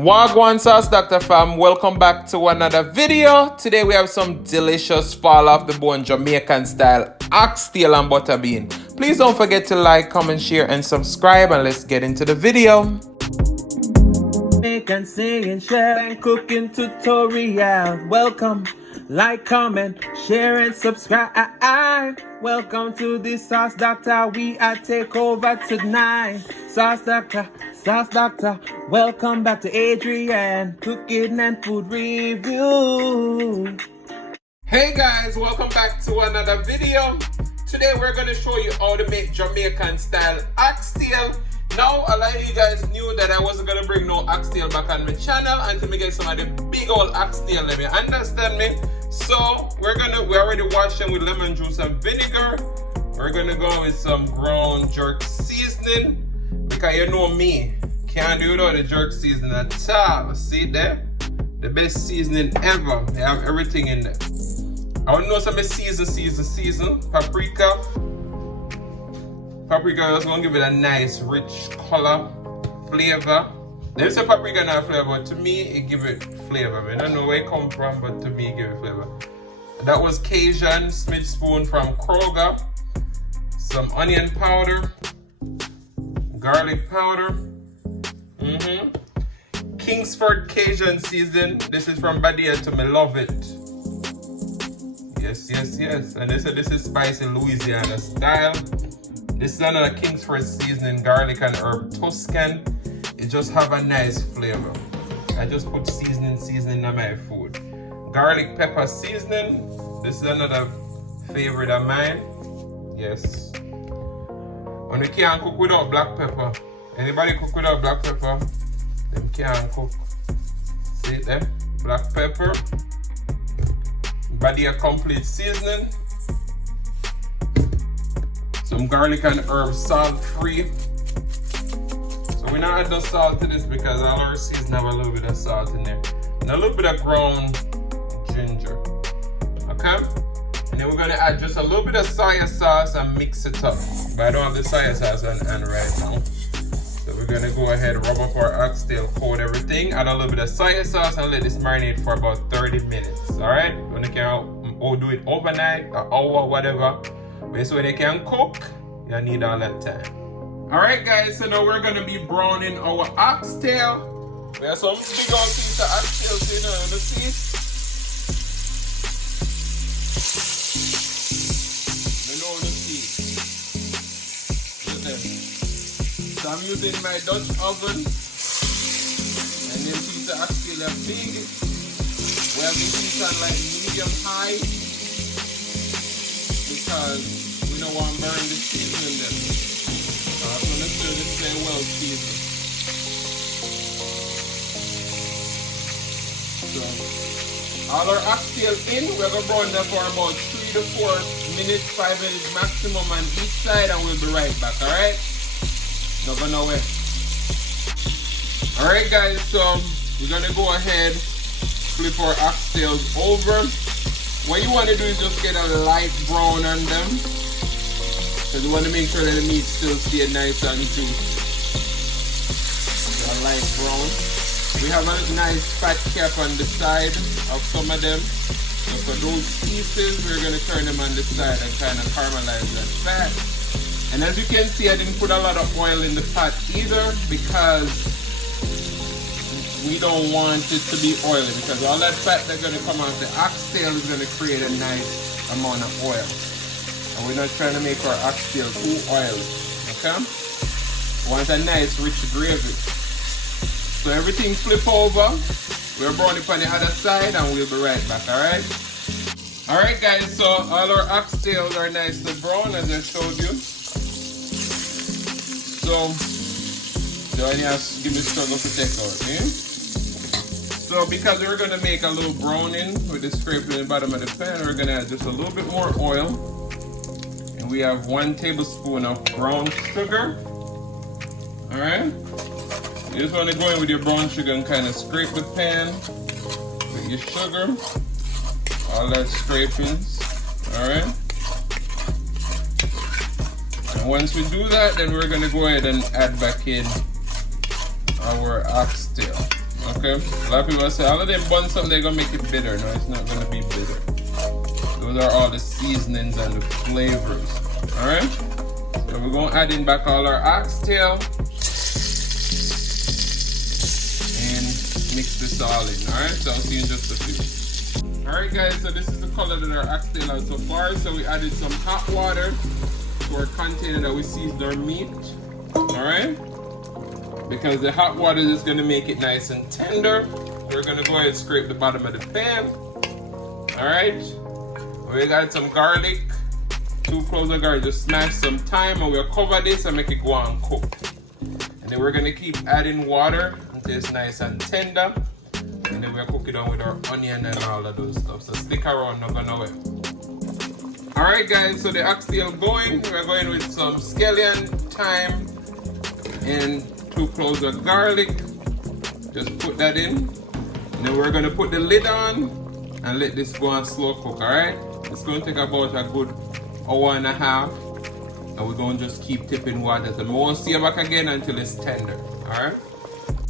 Wagwan Sauce Dackta fam, welcome back to another video. Today we have some delicious fall off the bone Jamaican style oxtail and butter bean. Please don't forget to like, comment, share and subscribe, and let's get into the video. Make and sing and share and cooking tutorial. Welcome, like, comment, share and subscribe. Welcome to the Sauce Dackta. We are take over tonight. Sauce Dackta. Welcome back to Adrian, cooking and food review. Hey guys, welcome back to another video. Today we're going to show you how to make Jamaican style oxtail. Now, a lot of you guys knew that I wasn't going to bring no oxtail back on my channel until we get some of the big old oxtail. Let me understand me. So we already washed them with lemon juice and vinegar. We're going to go with some ground jerk seasoning, because you know me, can't do without the jerk seasoning at all. See there? The best seasoning ever. They have everything in there. I want to know some season. Paprika. Paprika is going to give it a nice rich color, flavor. They say paprika not flavor, but to me it give it flavor. I don't know where it come from, but to me it give it flavor. That was Cajun Smith spoon from Kroger. Some onion powder, garlic powder, Kingsford Cajun season. This is from Badia to me, love it. Yes. And they said this is spicy Louisiana style. This is another Kingsford seasoning, garlic and herb Tuscan. It just have a nice flavor. I just put seasoning in my food. Garlic pepper seasoning. This is another favorite of mine. Yes. And you can't cook without black pepper. Anybody cook without black pepper? Them can't cook. See it there? Black pepper. Badia complete seasoning. Some garlic and herb salt free. So we're not adding no salt to this because all our season have a little bit of salt in there. And a little bit of ground ginger. Okay? And then we're gonna add just a little bit of soy sauce and mix it up. But I don't have the soy sauce on hand right now. So we're gonna go ahead, rub up our oxtail, coat everything, add a little bit of soy sauce and let this marinate for about 30 minutes. Alright? When you can do it overnight, an hour, whatever. But so when you can cook, you need all that time. Alright guys, so now we're gonna be browning our oxtail. We have some big old piece of oxtail, so you know, you see? So I'm using my Dutch oven, and then piece of oxtail are big. We have the heat on like medium high, because we don't want to burn the seasoning then. So I'm going to stir this very well seasoned. So all our oxtail in, we're going to brown them for about 3 to 4 minutes, 5 minutes maximum on each side, and we'll be right back, alright? Not going nowhere. Alright guys, so we're going to go ahead, flip our oxtails over. What you want to do is just get a light brown on them, because you want to make sure that the meat still stay nice and juicy. So a light brown. We have a nice fat cap on the side of some of them. So for those pieces, we're going to turn them on the side and kind of caramelize that fat. And as you can see, I didn't put a lot of oil in the pot either, because we don't want it to be oily, because all that fat that's going to come out the oxtail is going to create a nice amount of oil. And we're not trying to make our oxtail too oily, okay? We want a nice rich gravy. So everything flip over, we're browning on the other side, and we'll be right back, alright? Alright guys, so all our oxtails are nicely brown as I showed you. So I need to give me a struggle to take out, eh? So because we're going to make a little browning with the scrape in the bottom of the pan, we're going to add just a little bit more oil. And we have 1 tablespoon of brown sugar. Alright? You just want to go in with your brown sugar and kind of scrape the pan with your sugar. All that scrapings. Alright? And once we do that, then we're going to go ahead and add back in our oxtail. Okay? A lot of people say, all of them buns something they're gonna make it bitter. No, it's not gonna be bitter. Those are all the seasonings and the flavors. Alright? So we're gonna add in back all our oxtail and mix this all in. Alright? So I'll see you in just a few. Alright guys, so this is the color that our oxtail has so far. So we added some hot water to our container that we seasoned our meat. Alright? Because the hot water is going to make it nice and tender. We're going to go ahead and scrape the bottom of the pan. Alright? We got some garlic. 2 cloves of garlic. Just smash some thyme and we'll cover this and make it go and cook. And then we're going to keep adding water until it's nice and tender. And then we'll cook it on with our onion and all of those stuff. So stick around, not going nowhere. Alright guys, so the oxtail going. We're going with some scallion, thyme, and 2 cloves of garlic. Just put that in. And then we're going to put the lid on and let this go on slow cook, alright? It's going to take about a good hour and a half. And we're going to just keep tipping water. So we won't see it back again until it's tender, alright?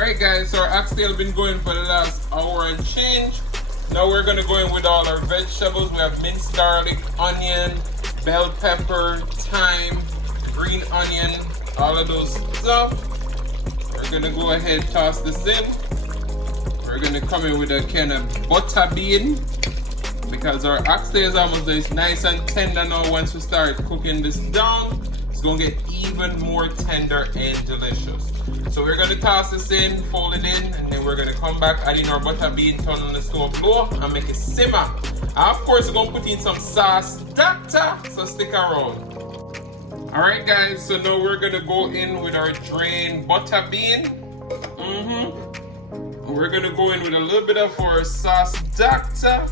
Alright guys, so our oxtail been going for the last hour and change. Now we're going to go in with all our vegetables. We have minced garlic, onion, bell pepper, thyme, green onion, all of those stuff. We're going to go ahead and toss this in. We're going to come in with a kind of butter bean because our oxtail is almost nice and tender now. Once we start cooking this down, it's going to get even more tender and delicious. So we're going to toss this in, fold it in, and then we're going to come back, add in our butter bean, turn on the stove low, and make it simmer. And of course, we're going to put in some sauce, Dackta, so stick around. Alright guys, so now we're going to go in with our drained butter bean. We're going to go in with a little bit of our sauce Dackta.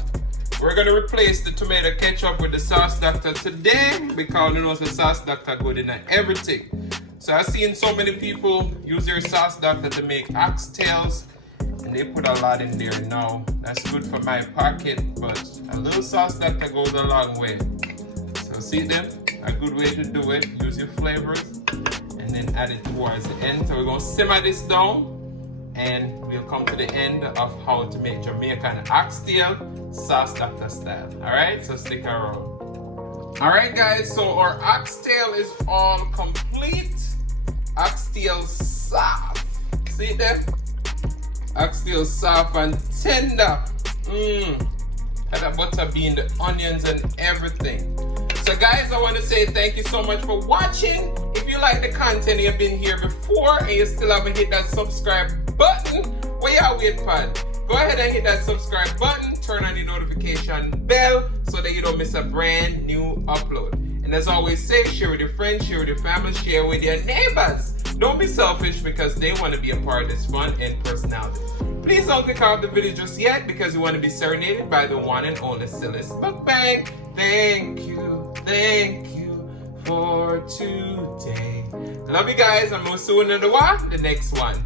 We're going to replace the tomato ketchup with the sauce Dackta today because you know the sauce Dackta good in everything. So I've seen so many people use their sauce Dackta to make oxtails and they put a lot in there now. That's good for my pocket, but a little sauce Dackta goes a long way. So see them? A good way to do it. Use your flavors and then add it towards the end. So we're going to simmer this down and we'll come to the end of how to make Jamaican oxtail sauce Dackta style. Alright, so stick around. Alright guys, so our oxtail is all complete. Oxtail soft. See them? Oxtail soft and tender. Had that butter bean, the onions and everything. So guys, I want to say thank you so much for watching. If you like the content, you've been here before and you still haven't hit that subscribe button, what y'all wait for? Go ahead and hit that subscribe button, turn on the notification bell so that you don't miss a brand new upload. And as always say, share with your friends, share with your family, share with your neighbors. Don't be selfish because they want to be a part of this fun and personality. Please don't click off the video just yet because you want to be serenaded by the one and only Silas Mukbang. Thank you for today. Love you guys. I'm going to see you in the next one.